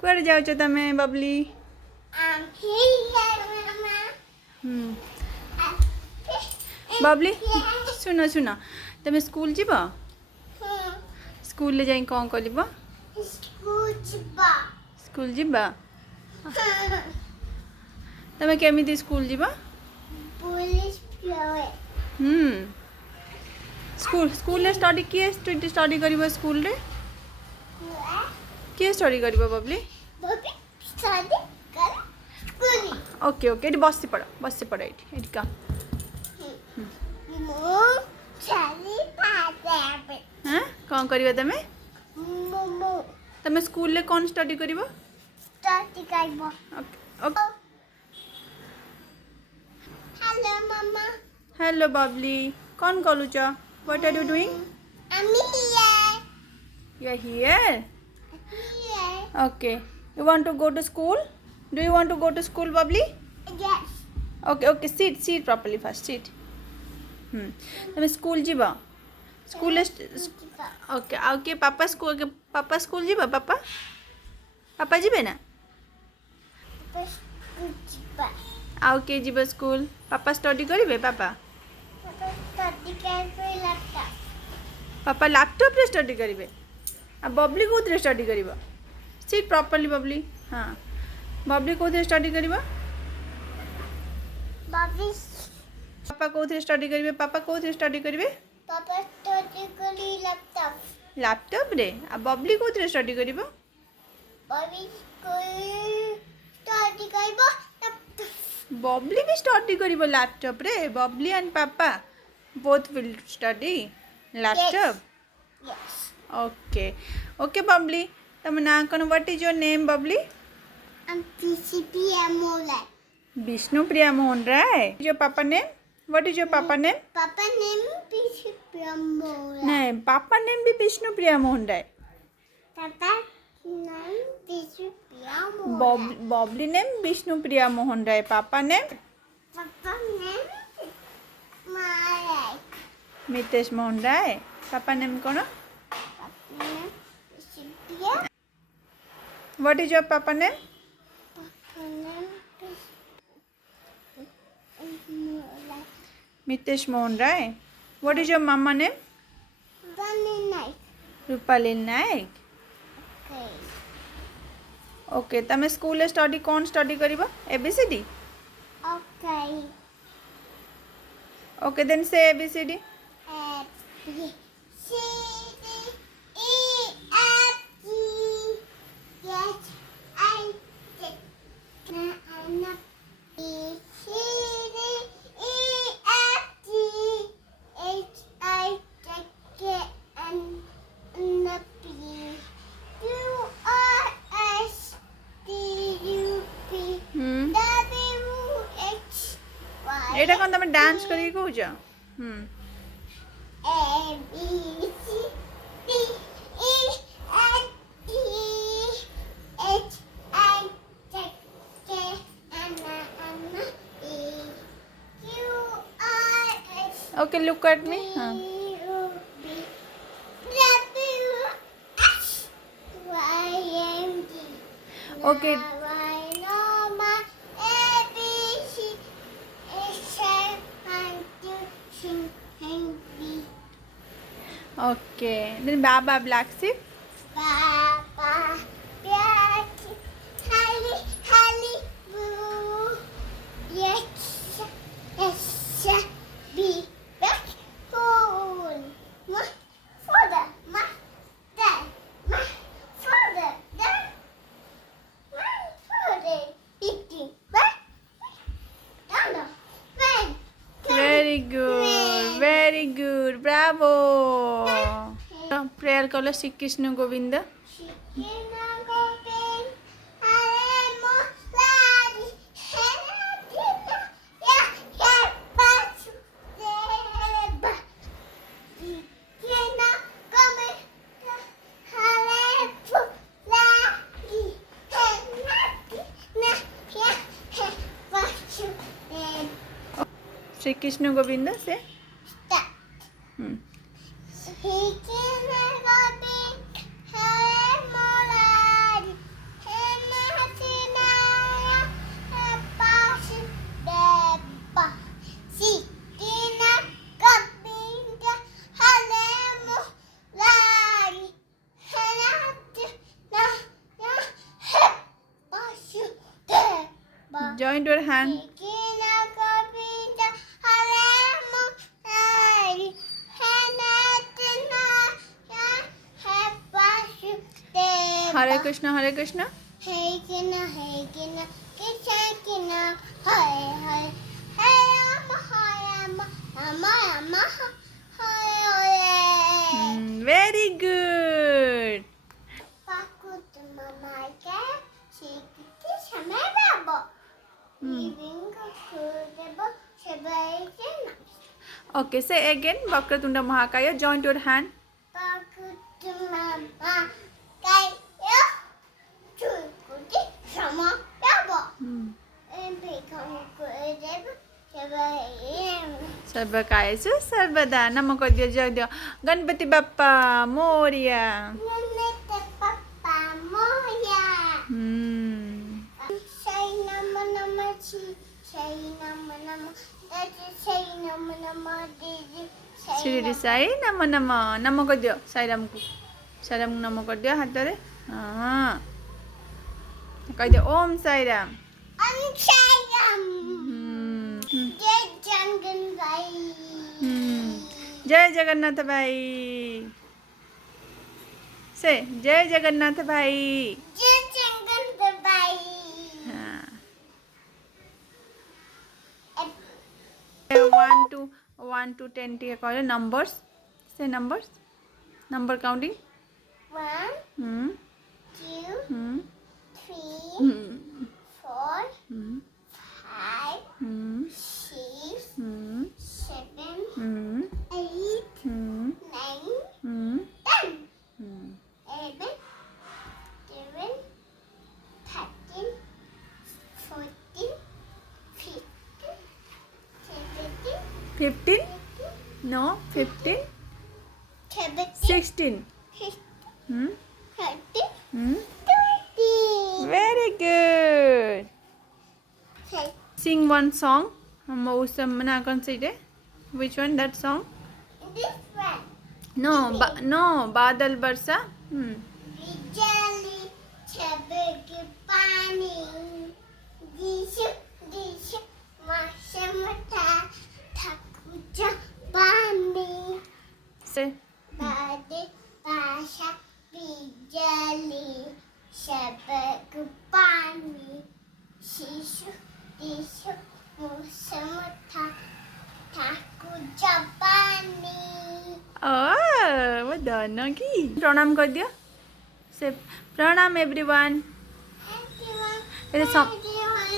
कुआड़े जाउछ तमे बबली? बबली सुन सुन तमे स्कूल जीव? स्कूल ले जाई कौन करिबो? स्कूल जीवा तमे केमिति स्कूल जीवा? स्कूल स्कूल ले स्टडी किए स्टडी करिबो स्कूल रे? किए स्टडी करिबो बबली? ओके ओके एटी बसी पड़ एटी का हाँ कौन करिबो तमे? तमे स्कूल ले कौन स्टडी करिबो? Okay Hello, Mama. Hello Babli कौन करूछ? What are you doing? I'm here. You are here Here. Okay you want to go to school? Do you want to go to school Babli? Yes. Okay okay sit properly first sit तमे school जीव? School okay आउ के पापा school जीव? पापा जीवे ना? आउ के जीव स्कूल? पापा स्टडी करिवे? पापा लैपटॉप रे स्टडी करिवे आ बबली कोथरे स्टडी करिवो? सीट प्रॉपर्ली बबली हाँ बबली कोथरे स्टडी करिवो? पापा कोथरे स्टडी करिवे? पापा कोथरे स्टडी करिवे? लैपटॉप रे आ बबली कोथरे स्टडी करिवो? बबली भी स्टडी करिवो लैपटॉप रे? Babli and papa both will study laptop? Yes. Okay okay Babli तम ना कौन? What is your name Babli? I'm PCP Vishnupriya Mohan Rai. Your papa name? What is your papa name? Papa name PCP नहीं पापा नेम भी Vishnupriya Mohan Rai. Papa name PCP Babli name Vishnupriya Mohan Rai. पापा name Papa name Malek. Mitesh Mohan Rai. पापा name कौन? Papa name PCP. What is your papa name? Papa name Malek. Mitesh Mohan Rai. What is your mama name? Bunny night. Rupali Nayak. Okay. Okay तमे school study कौन study करिबो? ABCD? Okay. Okay then say ABCD. A B C D E F G H I J K L M B C D E F G H I J K L M P Q R S T U V W X Y एटा कोन तमे dance करी कहूछ? A B C D E F G H I J K L M N Q R S okay look at me. हाँ T U V W X Y and Z. Okay okay then baa baa black sheep. Papa, black, Holly, blue, yes, yes, be back home. My father, my dad, my father, dad, my father, eating, but down the fan. Very good Bravo. Prayer कलो श्री कृष्ण गोविंद. श्री कृष्ण गोविंद से He can go big, Hare Morad, Join your hand. Hare Krishna, Hare Krishna. Hey Krishna, Krishna Krishna, Hare Hare, Hare Rama, Rama Rama, Hare Hare. Very good. Pakut mama ke, sikiti samarabo. Living kudebo, sebaiknya. Okay, say again. Vakratunda Mahakaya. Join your hand. Pakut mama kaya, cukuti samarabo. Become kudebo, sebaiknya. Sarvakayesu Sarvada. Namo Kodyo Jodyo. Ganpati Bappa Moria. Namaste Papa Moya. Say nama nama chi, say nama nama, daddy say nama nama, didi say Shirdi Sai Namo Namo. Namo Kodyo. Sairam ku. Sairam Namo Kodyo. Hatare. Kodyo Om Sairam. Ansayam. Jai Jangan Bai. Jai Jagannath Bhai. Say Jai Jagannath Bhai. Jai Jangan Bai. 1 to 10 টিকে করে numbers. Say numbers. Number counting. 1, 2, 3, 4, 5, 6, 7, 8, 9, 10. 11, 12, 13, 14, 15, 17, 15. No, 15. 17, 16. 15, 13, Hmm? 20. Very good. Okay. Sing one song. Mana consider. Which one? That song? This one. No, no. Badal Barsa. Bijali chabak pani. Dishu dishu masamata thakuja pani. Say. Bade pasha bijali chabak pani. Dishu dishu masamata thakuja pani. Oh, dono ki. Pranam kar diya. Say pranam everyone.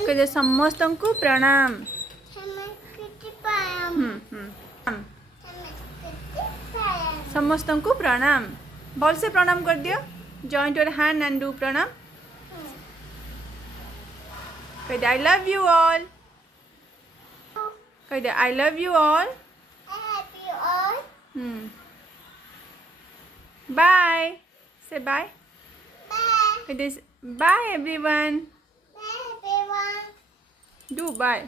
Kede ସମସ୍ତଙ୍କୁ ପ୍ରଣାମ. ସମସ୍ତଙ୍କୁ ପ୍ରଣାମ. ଭଲସେ ପ୍ରଣାମ କରିଦିଅ. Join your hand and do ପ୍ରଣାମ. Kede I love you all. Kede I love you all. Bye. Say bye. Kede bye everyone. Do bye.